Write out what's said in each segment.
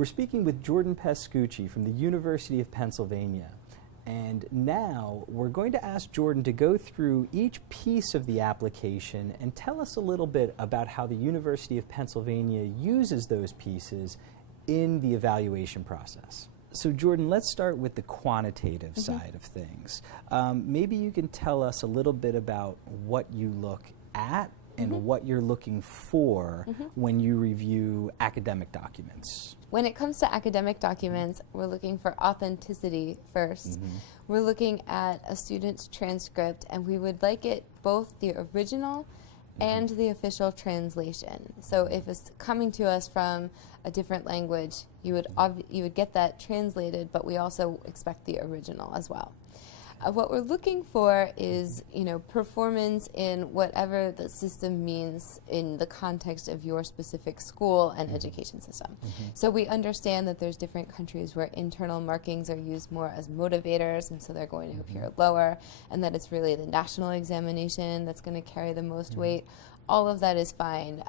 We're speaking with Jordan Pascucci from the University of Pennsylvania. And now we're going to ask Jordan to go through each piece of the application and tell us a little bit about how the University of Pennsylvania uses those pieces in the evaluation process. So Jordan, let's start with the quantitative side of things. Maybe you can tell us a little bit about what you look at and what you're looking for when you review academic documents. When it comes to academic documents, we're looking for authenticity first. We're looking at a student's transcript, and we would like it both the original and the official translation. So if it's coming to us from a different language, you would get that translated, but we also expect the original as well. What we're looking for is, performance in whatever the system means in the context of your specific school and education system. So we understand that there's different countries where internal markings are used more as motivators, and so they're going to appear lower, and that it's really the national examination that's going to carry the most weight. All of that is fine.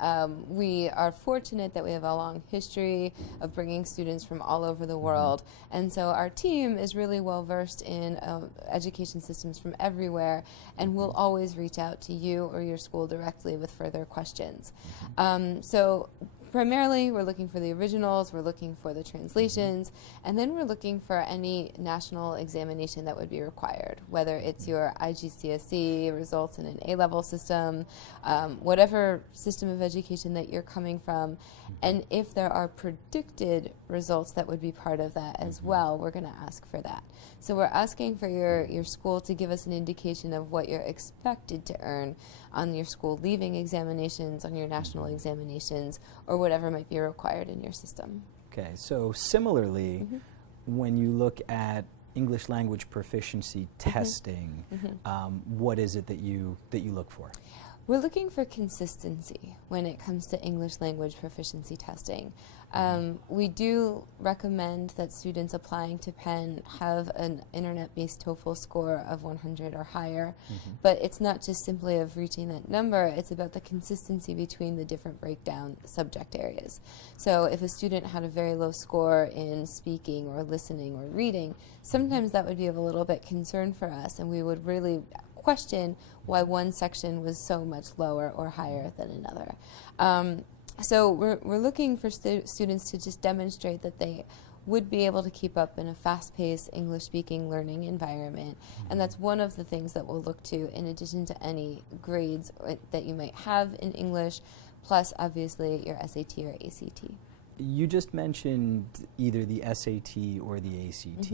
We are fortunate that we have a long history of bringing students from all over the world, and so our team is really well versed in education systems from everywhere, and we'll always reach out to you or your school directly with further questions. So primarily, we're looking for the originals, we're looking for the translations, and then we're looking for any national examination that would be required, whether it's your IGCSE results in an A-level system, whatever system of education that you're coming from, and if there are predicted results that would be part of that as well, we're going to ask for that. So we're asking for your school to give us an indication of what you're expected to earn on your school leaving examinations, on your national examinations, or whatever might be required in your system. Okay, so similarly, when you look at English language proficiency testing, what is it that you look for? We're looking for consistency when it comes to English language proficiency testing. We do recommend that students applying to Penn have an internet-based TOEFL score of 100 or higher, but it's not just simply of reaching that number, it's about the consistency between the different breakdown subject areas. So if a student had a very low score in speaking or listening or reading, sometimes that would be of a little bit concern for us, and we would really question why one section was so much lower or higher than another. So we're looking for students to just demonstrate that they would be able to keep up in a fast-paced English-speaking learning environment, and that's one of the things that we'll look to in addition to any grades that you might have in English, plus obviously your SAT or ACT. You just mentioned either the SAT or the ACT.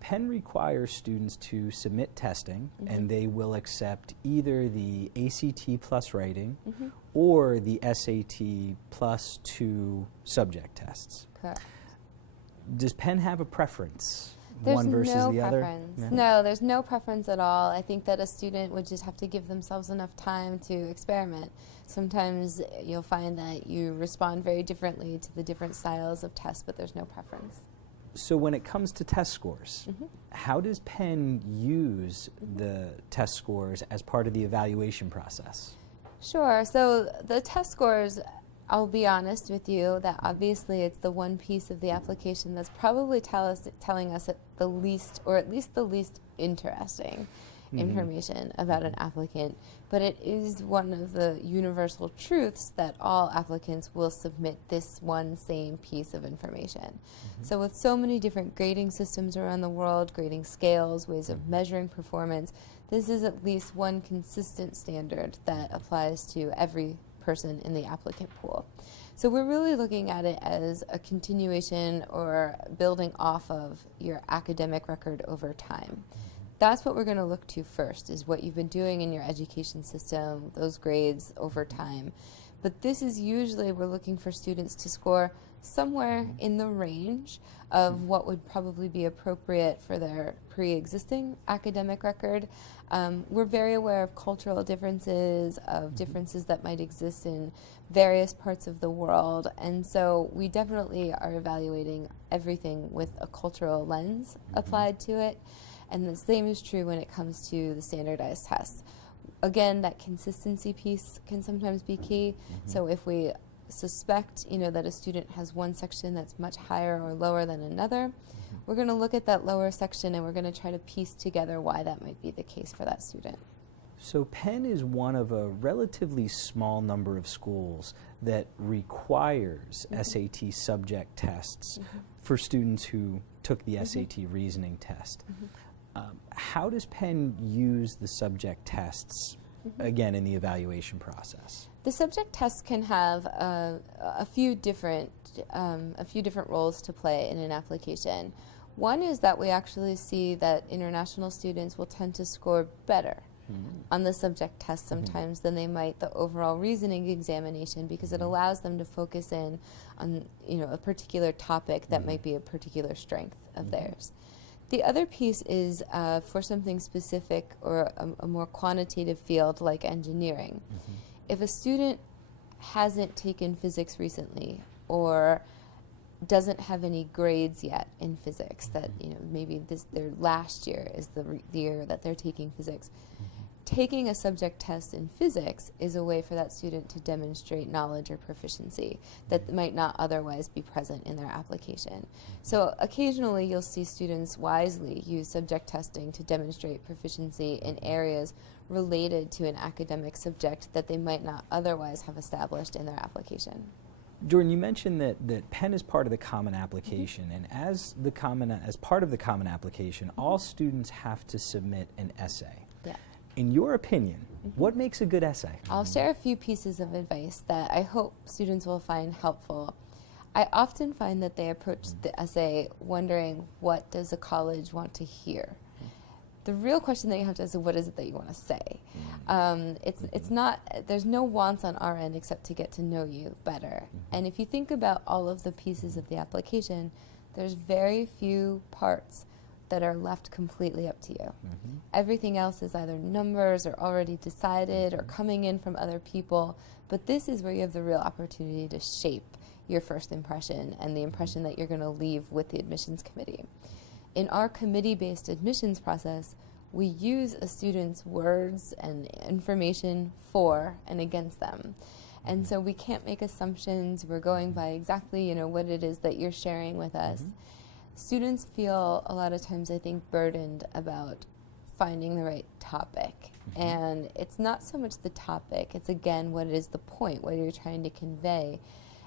Penn requires students to submit testing, and they will accept either the ACT plus writing or the SAT plus 2 subject tests. Correct. Does Penn have a preference? There's one versus no the preference. other? No, there's no preference at all. I think that a student would just have to give themselves enough time to experiment. Sometimes you'll find that you respond very differently to the different styles of tests, but there's no preference. So when it comes to test scores, how does Penn use the test scores as part of the evaluation process? Sure. So the test scores, I'll be honest with you that obviously it's the one piece of the application that's probably telling us the least, or at least the least interesting information about an applicant. But it is one of the universal truths that all applicants will submit this one same piece of information. So with so many different grading systems around the world, grading scales, ways of measuring performance, this is at least one consistent standard that applies to every person in the applicant pool. So we're really looking at it as a continuation or building off of your academic record over time. That's what we're going to look to first, is what you've been doing in your education system, those grades over time. But this is usually, we're looking for students to score somewhere in the range of what would probably be appropriate for their pre-existing academic record. We're very aware of cultural differences, of differences that might exist in various parts of the world, and so we definitely are evaluating everything with a cultural lens applied to it, and the same is true when it comes to the standardized tests. Again, that consistency piece can sometimes be key, so if we suspect, that a student has one section that's much higher or lower than another, we're going to look at that lower section and we're going to try to piece together why that might be the case for that student. So Penn is one of a relatively small number of schools that requires SAT subject tests for students who took the SAT reasoning test. How does Penn use the subject tests, again, in the evaluation process? The subject tests can have a few different roles to play in an application. One is that we actually see that international students will tend to score better on the subject test sometimes than they might the overall reasoning examination, because it allows them to focus in on a particular topic that might be a particular strength of theirs. The other piece is for something specific or a more quantitative field like engineering. If a student hasn't taken physics recently or doesn't have any grades yet in physics, that maybe their last year is the year that they're taking physics, taking a subject test in physics is a way for that student to demonstrate knowledge or proficiency that might not otherwise be present in their application. So occasionally you'll see students wisely use subject testing to demonstrate proficiency in areas related to an academic subject that they might not otherwise have established in their application. Jordan, you mentioned that Penn is part of the Common Application, and as part of the Common Application, all students have to submit an essay. Yeah. In your opinion, what makes a good essay? I'll share a few pieces of advice that I hope students will find helpful. I often find that they approach the essay wondering, what does a college want to hear? The real question that you have to ask is, what is it that you want to say? It's not, there's no wants on our end except to get to know you better. And if you think about all of the pieces of the application, there's very few parts that are left completely up to you. Everything else is either numbers or already decided or coming in from other people, but this is where you have the real opportunity to shape your first impression and the impression that you're going to leave with the admissions committee. In our committee-based admissions process, we use a student's words and information for and against them. And so we can't make assumptions. We're going by exactly, what it is that you're sharing with us. Students feel a lot of times, I think, burdened about finding the right topic. And it's not so much the topic, it's again, what is the point, what you're trying to convey.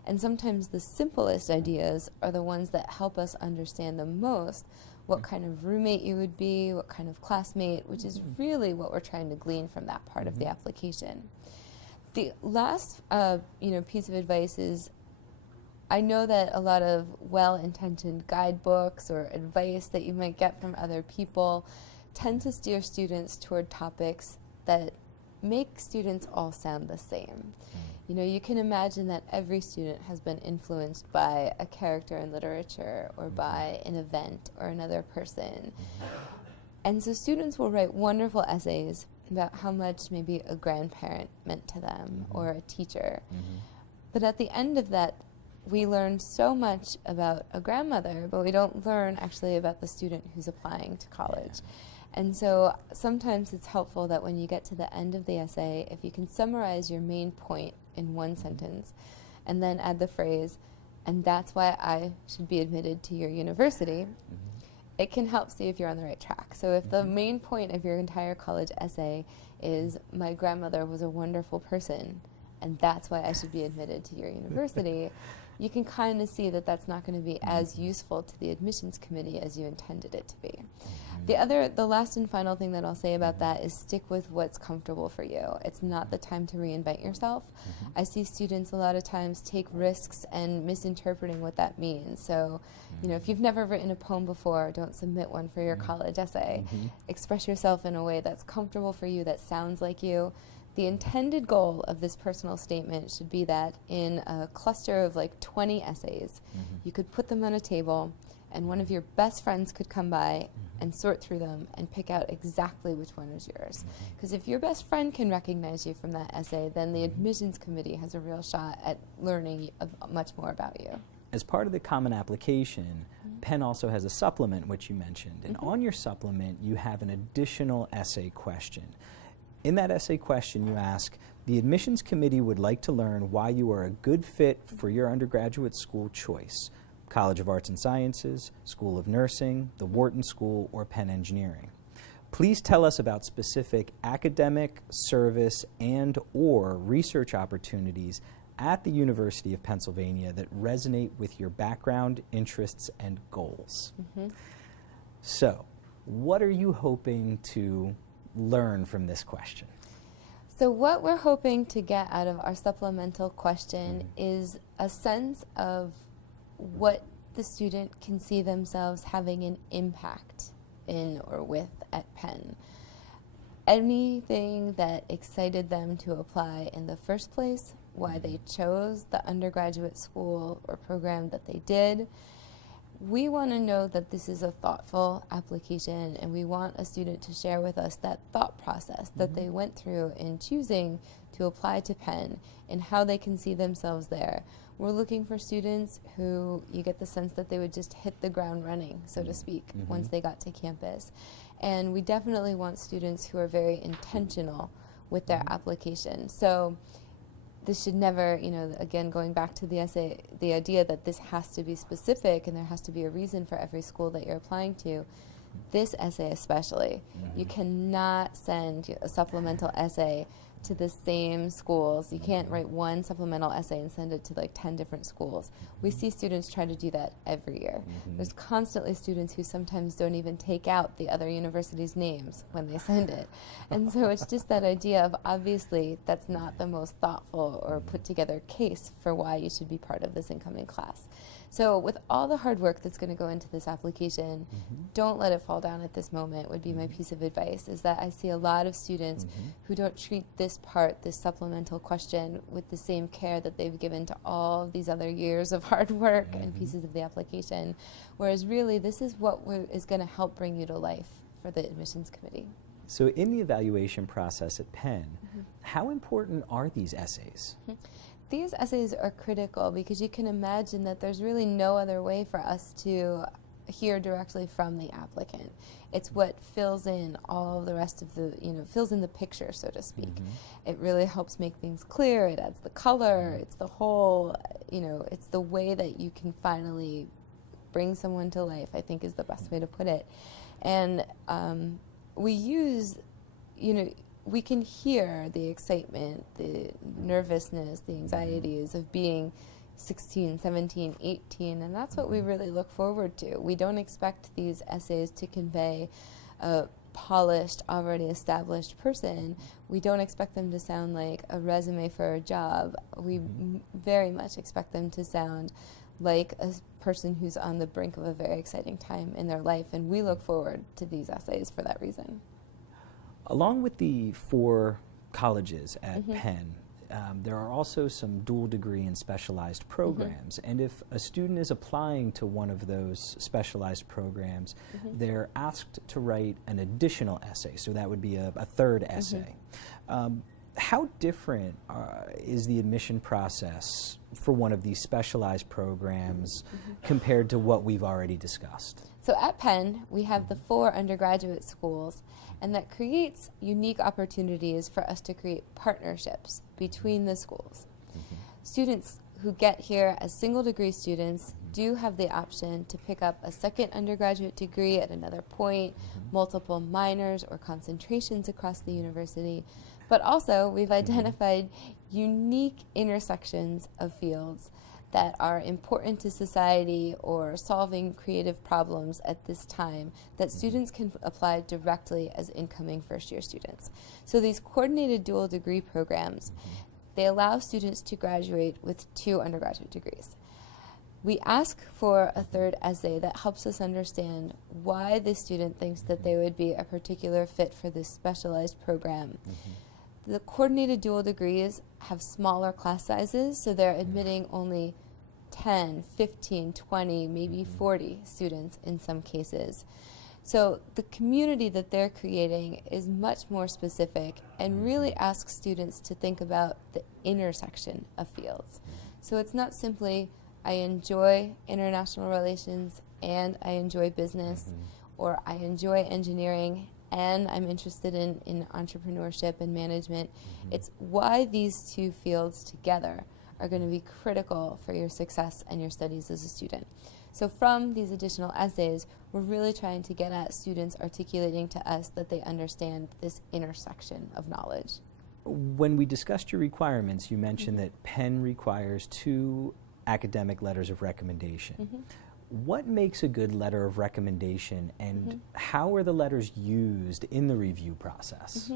And sometimes the simplest ideas are the ones that help us understand the most what kind of roommate you would be, what kind of classmate, which is really what we're trying to glean from that part of the application. The last piece of advice is, I know that a lot of well-intentioned guidebooks or advice that you might get from other people tend to steer students toward topics that make students all sound the same. You can imagine that every student has been influenced by a character in literature or by an event or another person. And so students will write wonderful essays about how much maybe a grandparent meant to them or a teacher. But at the end of that, we learn so much about a grandmother, but we don't learn actually about the student who's applying to college. And so sometimes it's helpful that when you get to the end of the essay, if you can summarize your main point in one sentence and then add the phrase, and that's why I should be admitted to your university, it can help see if you're on the right track. So if the main point of your entire college essay is, my grandmother was a wonderful person, and that's why I should be admitted to your university, you can kind of see that that's not going to be as useful to the admissions committee as you intended it to be. The last and final thing that I'll say about that is, stick with what's comfortable for you. It's not the time to reinvent yourself. I see students a lot of times take risks and misinterpreting what that means. So, if you've never written a poem before, don't submit one for your college essay. Express yourself in a way that's comfortable for you, that sounds like you. The intended goal of this personal statement should be that in a cluster of like 20 essays, you could put them on a table and one of your best friends could come by and sort through them and pick out exactly which one is yours. Because if your best friend can recognize you from that essay, then the admissions committee has a real shot at learning much more about you. As part of the Common Application, Penn also has a supplement, which you mentioned. And on your supplement, you have an additional essay question. In that essay question, you ask, The admissions committee would like to learn why you are a good fit for your undergraduate school choice: College of Arts and Sciences, School of Nursing, the Wharton School, or Penn Engineering. Please tell us about specific academic, service, and/or research opportunities at the University of Pennsylvania that resonate with your background, interests, and goals. So, what are you hoping to learn from this question? So what we're hoping to get out of our supplemental question is a sense of what the student can see themselves having an impact in or with at Penn. Anything that excited them to apply in the first place, why they chose the undergraduate school or program that they did. We want to know that this is a thoughtful application, and we want a student to share with us that thought process that they went through in choosing to apply to Penn and how they can see themselves there. We're looking for students who you get the sense that they would just hit the ground running, so to speak, once they got to campus. And we definitely want students who are very intentional with their application. So this should never, you know, again, going back to the essay, the idea that this has to be specific and there has to be a reason for every school that you're applying to. This essay especially, you cannot send a supplemental essay to the same schools. You can't write one supplemental essay and send it to like 10 different schools. We see students try to do that every year. There's constantly students who sometimes don't even take out the other universities' names when they send it. And so it's just that idea of, obviously that's not the most thoughtful or put together case for why you should be part of this incoming class. So with all the hard work that's going to go into this application, don't let it fall down at this moment would be my piece of advice, is that I see a lot of students who don't treat this part, this supplemental question, with the same care that they've given to all of these other years of hard work and pieces of the application, whereas really this is what is going to help bring you to life for the admissions committee. So in the evaluation process at Penn, how important are these essays? These essays are critical because you can imagine that there's really no other way for us to hear directly from the applicant. It's what fills in all the rest of the, fills in the picture, so to speak. It really helps make things clear. It adds the color. It's the whole, it's the way that you can finally bring someone to life, I think is the best way to put it. And we use, we can hear the excitement, the nervousness, the anxieties of being 16, 17, 18, and that's what we really look forward to. We don't expect these essays to convey a polished, already established person. We don't expect them to sound like a resume for a job. We very much expect them to sound like a person who's on the brink of a very exciting time in their life, and we look forward to these essays for that reason. Along with the 4 colleges at Penn, there are also some dual degree and specialized programs. And if a student is applying to one of those specialized programs, they're asked to write an additional essay. So that would be a third essay. How different is the admission process for one of these specialized programs compared to what we've already discussed? So at Penn, we have the 4 undergraduate schools, and that creates unique opportunities for us to create partnerships between the schools. Students who get here as single degree students do have the option to pick up a second undergraduate degree at another point, multiple minors or concentrations across the university. But also, we've identified unique intersections of fields that are important to society or solving creative problems at this time that students can apply directly as incoming first-year students. So these coordinated dual degree programs, they allow students to graduate with 2 undergraduate degrees. We ask for a third essay that helps us understand why the student thinks that they would be a particular fit for this specialized program. The coordinated dual degrees have smaller class sizes, so they're admitting only 10, 15, 20, maybe 40 students in some cases. So the community that they're creating is much more specific and really asks students to think about the intersection of fields. So it's not simply, I enjoy international relations and I enjoy business, or I enjoy engineering and I'm interested in entrepreneurship and management. It's why these two fields together are going to be critical for your success and your studies as a student. So from these additional essays, we're really trying to get at students articulating to us that they understand this intersection of knowledge. When we discussed your requirements, you mentioned that Penn requires 2 academic letters of recommendation. What makes a good letter of recommendation, and how are the letters used in the review process?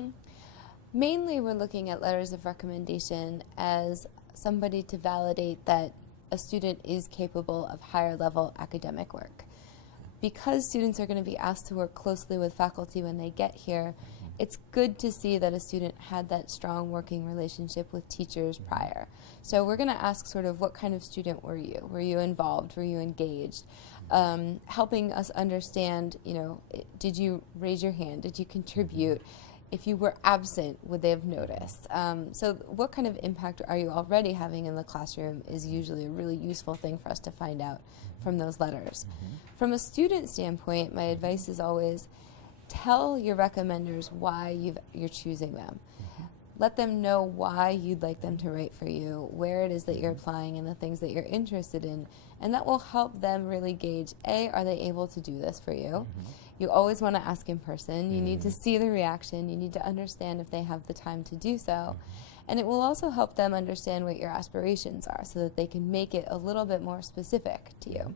Mainly, we're looking at letters of recommendation as somebody to validate that a student is capable of higher level academic work. Because students are going to be asked to work closely with faculty when they get here, it's good to see that a student had that strong working relationship with teachers prior. So we're going to ask sort of, what kind of student were you? Were you involved? Were you engaged? Helping us understand, you know, did you raise your hand? Did you contribute? If you were absent, would they have noticed? So what kind of impact are you already having in the classroom is usually a really useful thing for us to find out from those letters. From a student standpoint, my advice is always tell your recommenders why you're choosing them. Let them know why you'd like them to write for you, where it is that you're applying, and the things that you're interested in. And that will help them really gauge, A, are they able to do this for you? You always want to ask in person. You need to see the reaction. You need to understand if they have the time to do so. And it will also help them understand what your aspirations are so that they can make it a little bit more specific to you.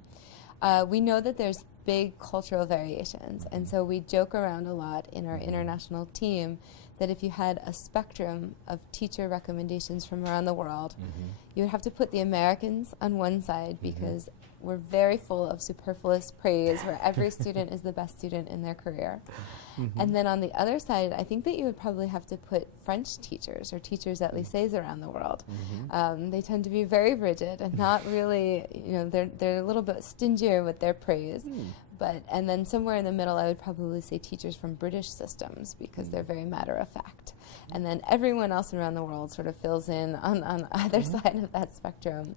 We know that there's big cultural variations, and so we joke around a lot in our international team that if you had a spectrum of teacher recommendations from around the world, you would have to put the Americans on one side because we're very full of superfluous praise where every student is the best student in their career. And then on the other side, I think that you would probably have to put French teachers or teachers at lycées around the world. They tend to be very rigid and not really, you know, they're a little bit stingier with their praise. And then somewhere in the middle, I would probably say teachers from British systems because they're very matter of fact. And then everyone else around the world sort of fills in on either side of that spectrum.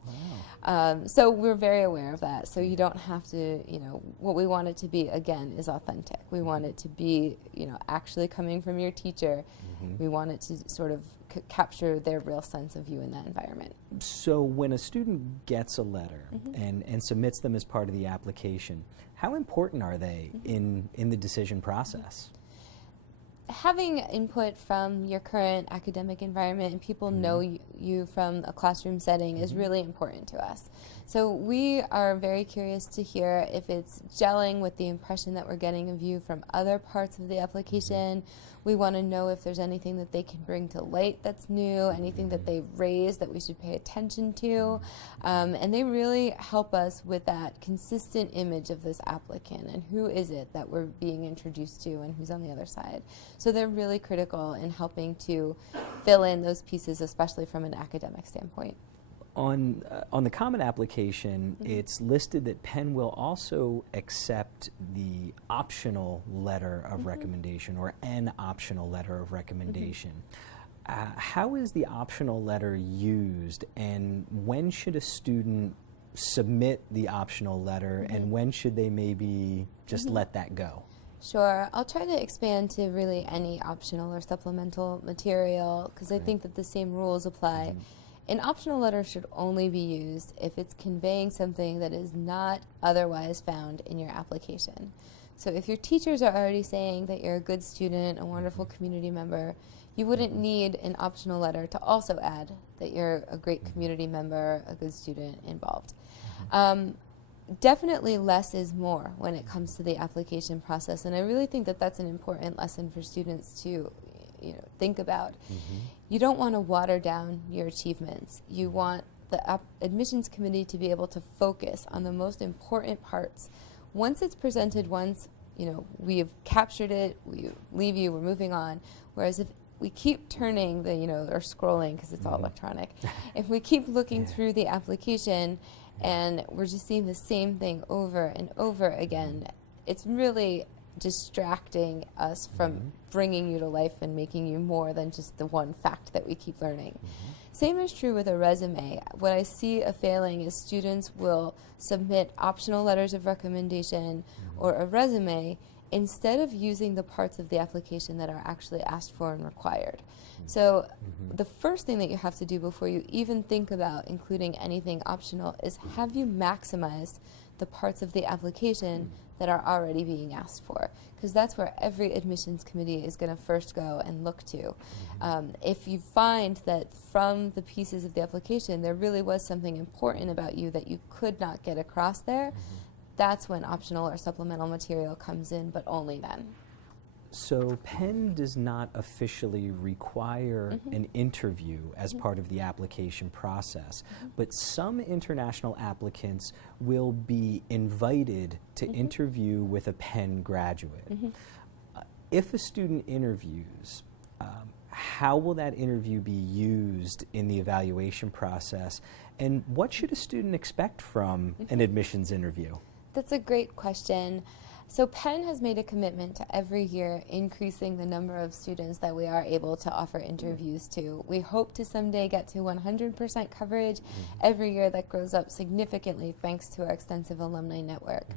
So we're very aware of that. So you don't have to, you know, what we want it to be, again, is authentic. We want it to be, you know, actually coming from your teacher. We want it to sort of capture their real sense of you in that environment. So when a student gets a letter and submits them as part of the application, how important are they in the decision process? Having input from your current academic environment and people know you from a classroom setting is really important to us. So we are very curious to hear if it's gelling with the impression that we're getting of you from other parts of the application. We want to know if there's anything that they can bring to light that's new, anything that they've raised that we should pay attention to. And they really help us with that consistent image of this applicant and who is it that we're being introduced to and who's on the other side. So they're really critical in helping to fill in those pieces, especially from an academic standpoint. On the Common Application, it's listed that Penn will also accept the optional letter of recommendation, or an optional letter of recommendation. How is the optional letter used, and when should a student submit the optional letter, and when should they maybe just let that go? Sure. I'll try to expand to really any optional or supplemental material because I think that the same rules apply. An optional letter should only be used if it's conveying something that is not otherwise found in your application. So if your teachers are already saying that you're a good student, a wonderful community member, you wouldn't need an optional letter to also add that you're a great community member, a good student involved. Definitely less is more when it comes to the application process, and I really think that that's an important lesson for students to think about. You don't want to water down your achievements. You want the admissions committee to be able to focus on the most important parts. Once it's presented once, we've captured it, we leave you, we're moving on. Whereas if we keep turning or scrolling, because it's all electronic, if we keep looking through the application and we're just seeing the same thing over and over again, it's really distracting us from bringing you to life and making you more than just the one fact that we keep learning. Same is true with a resume. What I see a failing is students will submit optional letters of recommendation or a resume, instead of using the parts of the application that are actually asked for and required. So the first thing that you have to do before you even think about including anything optional is, have you maximized the parts of the application that are already being asked for? Because that's where every admissions committee is going to first go and look to. If you find that from the pieces of the application there really was something important about you that you could not get across there, that's when optional or supplemental material comes in, but only then. So Penn does not officially require an interview as part of the application process, but some international applicants will be invited to interview with a Penn graduate. If a student interviews, how will that interview be used in the evaluation process, and what should a student expect from an admissions interview? That's a great question. So Penn has made a commitment to every year increasing the number of students that we are able to offer interviews to. We hope to someday get to 100% coverage. Every year that grows up significantly thanks to our extensive alumni network.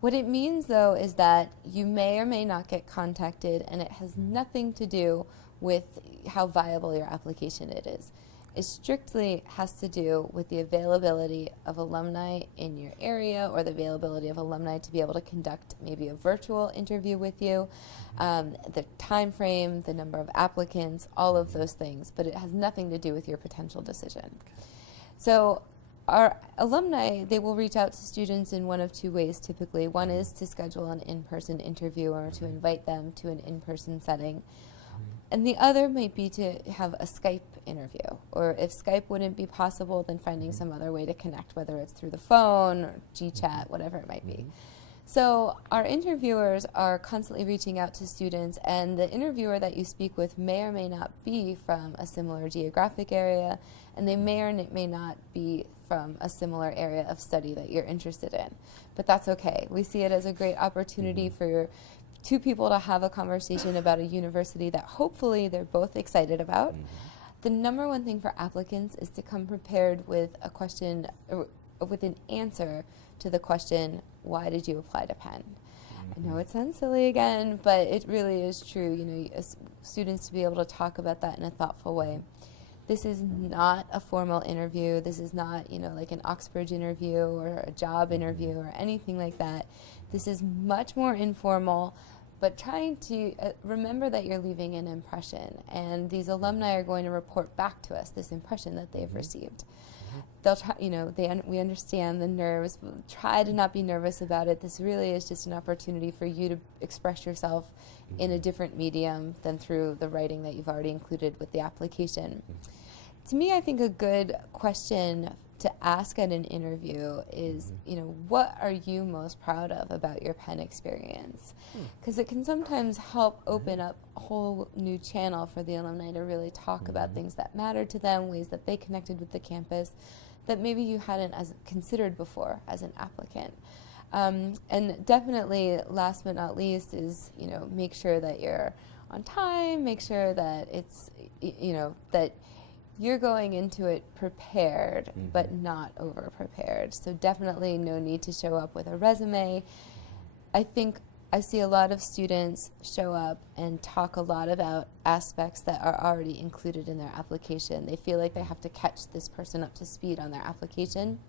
What it means, though, is that you may or may not get contacted, and it has nothing to do with how viable your application it is. It strictly has to do with the availability of alumni in your area, or the availability of alumni to be able to conduct maybe a virtual interview with you, the time frame, the number of applicants, all of those things, but it has nothing to do with your potential decision. So our alumni, they will reach out to students in one of two ways typically. One is to schedule an in-person interview or to invite them to an in-person setting. And the other might be to have a Skype interview, or if Skype wouldn't be possible, then finding some other way to connect, whether it's through the phone or GChat, whatever it might be. So our interviewers are constantly reaching out to students, and the interviewer that you speak with may or may not be from a similar geographic area, and they may or may not be from a similar area of study that you're interested in. But that's okay. We see it as a great opportunity for two people to have a conversation about a university that hopefully they're both excited about. The number one thing for applicants is to come prepared with a question, or with an answer to the question, why did you apply to Penn? I know it sounds silly again, but it really is true. You know, as students to be able to talk about that in a thoughtful way. This is not a formal interview. This is not, you know, like an Oxbridge interview or a job interview or anything like that. This is much more informal, but trying to remember that you're leaving an impression, and these alumni are going to report back to us this impression that they've received. They'll try, you know, we understand the nerves, but try to not be nervous about it. This really is just an opportunity for you to express yourself in a different medium than through the writing that you've already included with the application. To me, I think a good question to ask at an interview is, you know, what are you most proud of about your Penn experience? Because it can sometimes help open up a whole new channel for the alumni to really talk about things that matter to them, ways that they connected with the campus that maybe you hadn't considered before as an applicant. And definitely, last but not least, is, you know, make sure that you're on time, make sure that it's, you know, that you're going into it prepared, but not over-prepared. So definitely no need to show up with a resume. I think I see a lot of students show up and talk a lot about aspects that are already included in their application. They feel like they have to catch this person up to speed on their application.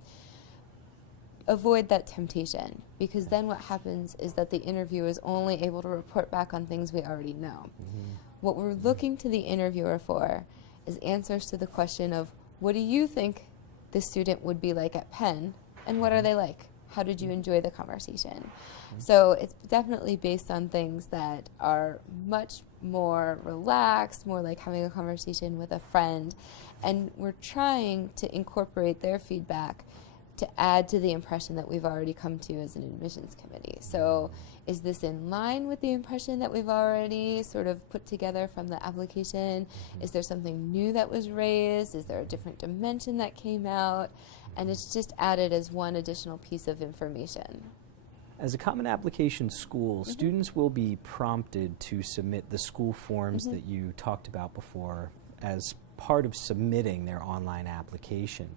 Avoid that temptation, because then what happens is that the interviewer is only able to report back on things we already know. What we're looking to the interviewer for is answers to the question of, what do you think the student would be like at Penn, and what are they like? How did you enjoy the conversation? So it's definitely based on things that are much more relaxed, more like having a conversation with a friend, and we're trying to incorporate their feedback to add to the impression that we've already come to as an admissions committee. So is this in line with the impression that we've already sort of put together from the application? Is there something new that was raised? Is there a different dimension that came out? And it's just added as one additional piece of information. As a Common Application school, students will be prompted to submit the school forms that you talked about before as part of submitting their online application.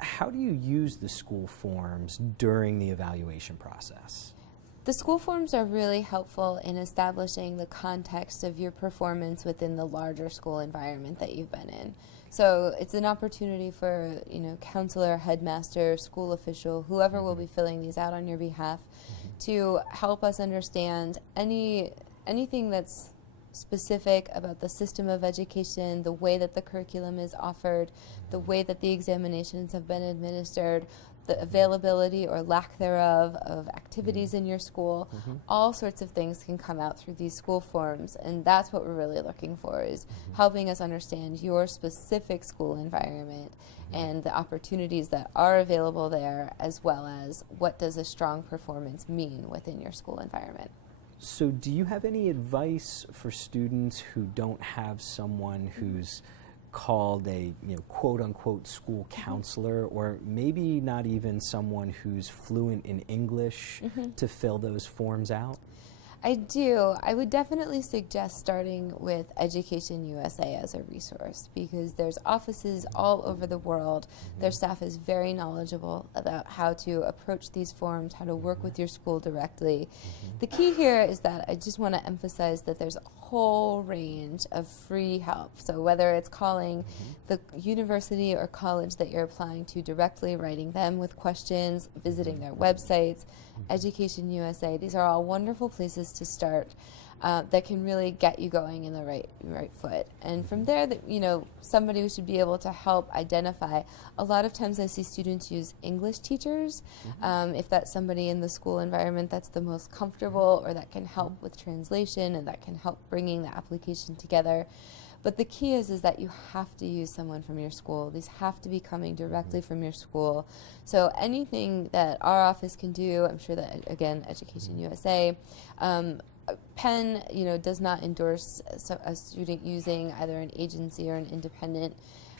How do you use the school forms during the evaluation process? The school forms are really helpful in establishing the context of your performance within the larger school environment that you've been in. So it's an opportunity for, counselor, headmaster, school official, whoever will be filling these out on your behalf, to help us understand anything that's specific about the system of education, the way that the curriculum is offered, the way that the examinations have been administered, the availability or lack thereof of activities in your school. All sorts of things can come out through these school forms, and that's what we're really looking for, is helping us understand your specific school environment and the opportunities that are available there, as well as what does a strong performance mean within your school environment. So do you have any advice for students who don't have someone who's called a quote-unquote school counselor, or maybe not even someone who's fluent in English to fill those forms out? I do. I would definitely suggest starting with Education USA as a resource, because there's offices all over the world. Their staff is very knowledgeable about how to approach these forms, how to work with your school directly. The key here is that I just want to emphasize that there's a whole range of free help. So whether it's calling the university or college that you're applying to directly, writing them with questions, visiting their websites, Education USA, these are all wonderful places to start that can really get you going in the right foot. And from there, somebody who should be able to help identify. A lot of times I see students use English teachers, if that's somebody in the school environment that's the most comfortable, or that can help with translation and that can help bringing the application together. But the key is that you have to use someone from your school. These have to be coming directly from your school. So anything that our office can do, I'm sure that, again, Education USA, Penn, does not endorse a student using either an agency or an independent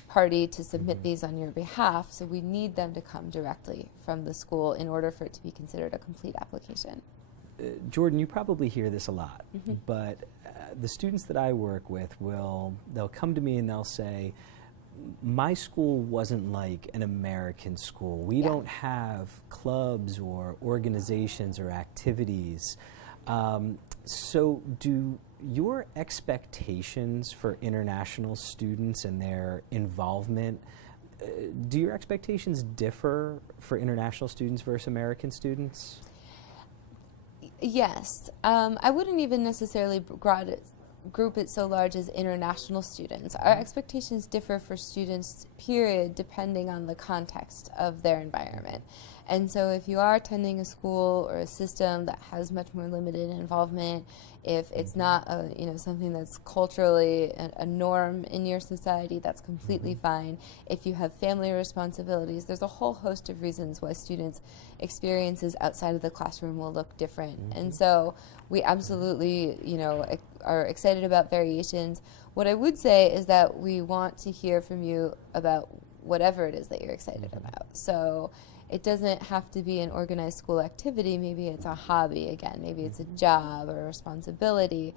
party to submit these on your behalf. So we need them to come directly from the school in order for it to be considered a complete application. Jordan, you probably hear this a lot, but the students that I work with they'll come to me and they'll say, my school wasn't like an American school. We don't have clubs or organizations or activities. So do your expectations for international students and their involvement, do your expectations differ for international students versus American students? Yes. I wouldn't even necessarily group it so large as international students. Our expectations differ for students, period, depending on the context of their environment. And so if you are attending a school or a system that has much more limited involvement, if it's not something that's culturally a norm in your society, that's completely fine. If you have family responsibilities, there's a whole host of reasons why students' experiences outside of the classroom will look different. And so we absolutely, are excited about variations. What I would say is that we want to hear from you about whatever it is that you're excited about. So it doesn't have to be an organized school activity. Maybe it's a hobby again. Maybe it's a job or a responsibility.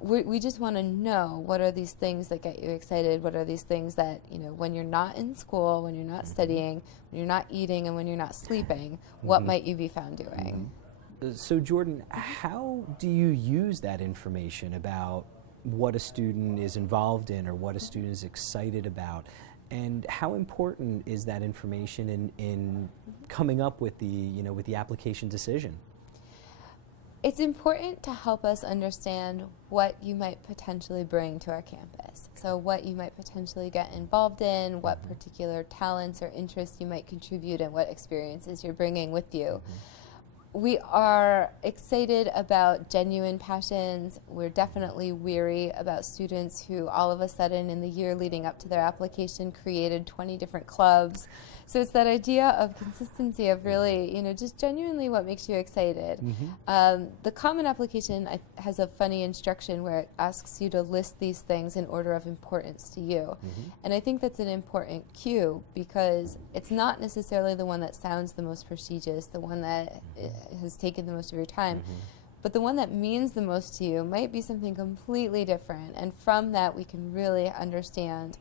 We just want to know, what are these things that get you excited? What are these things that, when you're not in school, when you're not studying, when you're not eating, and when you're not sleeping, what might you be found doing? So Jordan, how do you use that information about what a student is involved in or what a student is excited about? And how important is that information in coming up with the application decision? It's important to help us understand what you might potentially bring to our campus. So what you might potentially get involved in, what particular talents or interests you might contribute, and what experiences you're bringing with you. We are excited about genuine passions. We're definitely weary about students who all of a sudden in the year leading up to their application created 20 different clubs. So it's that idea of consistency, of really, just genuinely what makes you excited. The Common Application has a funny instruction where it asks you to list these things in order of importance to you. And I think that's an important cue, because it's not necessarily the one that sounds the most prestigious, the one that has taken the most of your time. But the one that means the most to you might be something completely different. And from that, we can really understand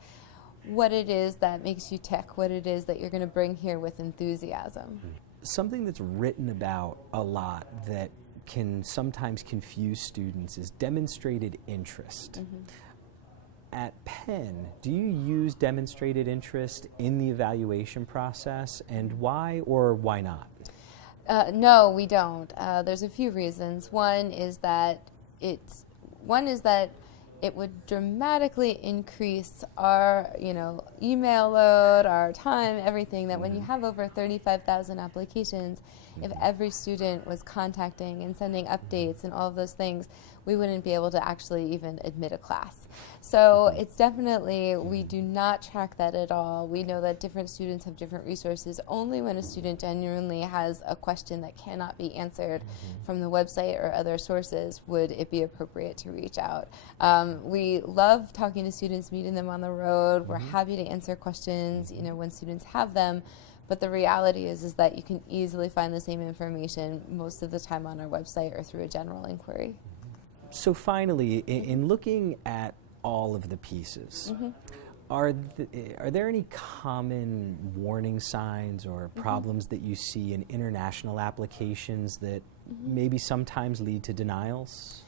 what it is that makes you tick, what it is that you're going to bring here with enthusiasm. Something that's written about a lot that can sometimes confuse students is demonstrated interest. At Penn, do you use demonstrated interest in the evaluation process, and why or why not? No, we don't. There's a few reasons. One is that it would dramatically increase our, email load, our time, everything. That when you have over 35,000 applications, if every student was contacting and sending updates and all of those things, we wouldn't be able to actually even admit a class. So it's definitely, we do not track that at all. We know that different students have different resources. Only when a student genuinely has a question that cannot be answered from the website or other sources would it be appropriate to reach out. We love talking to students, meeting them on the road. We're happy to answer questions, when students have them. But the reality is that you can easily find the same information most of the time on our website or through a general inquiry. So finally, in looking at all of the pieces, are there any common warning signs or problems that you see in international applications that maybe sometimes lead to denials?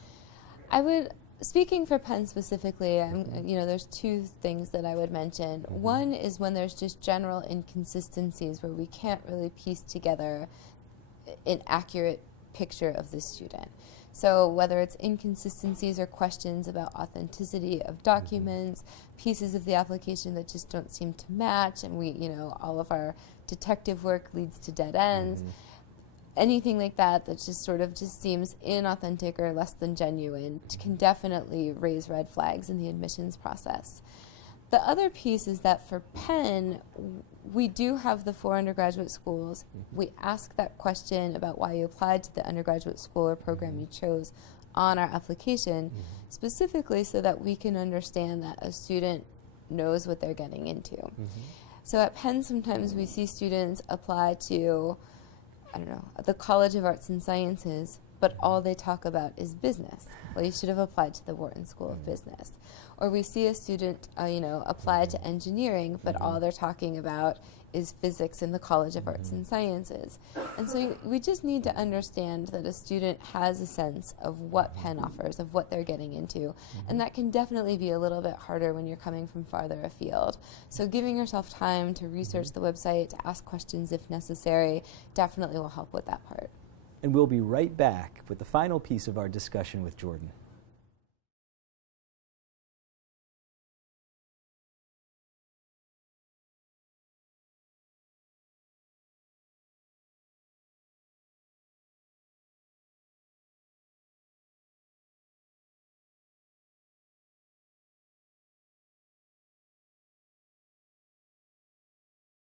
Speaking for Penn specifically, there's two things that I would mention. One is when there's just general inconsistencies where we can't really piece together an accurate picture of the student. So whether it's inconsistencies or questions about authenticity of documents, pieces of the application that just don't seem to match, and all of our detective work leads to dead ends. Anything like that just seems inauthentic or less than genuine can definitely raise red flags in the admissions process. The other piece is that for Penn, we do have the 4 undergraduate schools. We ask that question about why you applied to the undergraduate school or program you chose on our application, specifically so that we can understand that a student knows what they're getting into. So at Penn, sometimes we see students apply to the College of Arts and Sciences, but all they talk about is business. Well, you should have applied to the Wharton School of Business. Or we see a student, apply to engineering, but all they're talking about is physics in the College of Arts and Sciences. And so we just need to understand that a student has a sense of what Penn offers, of what they're getting into. And that can definitely be a little bit harder when you're coming from farther afield. So giving yourself time to research the website, to ask questions if necessary, definitely will help with that part. And we'll be right back with the final piece of our discussion with Jordan.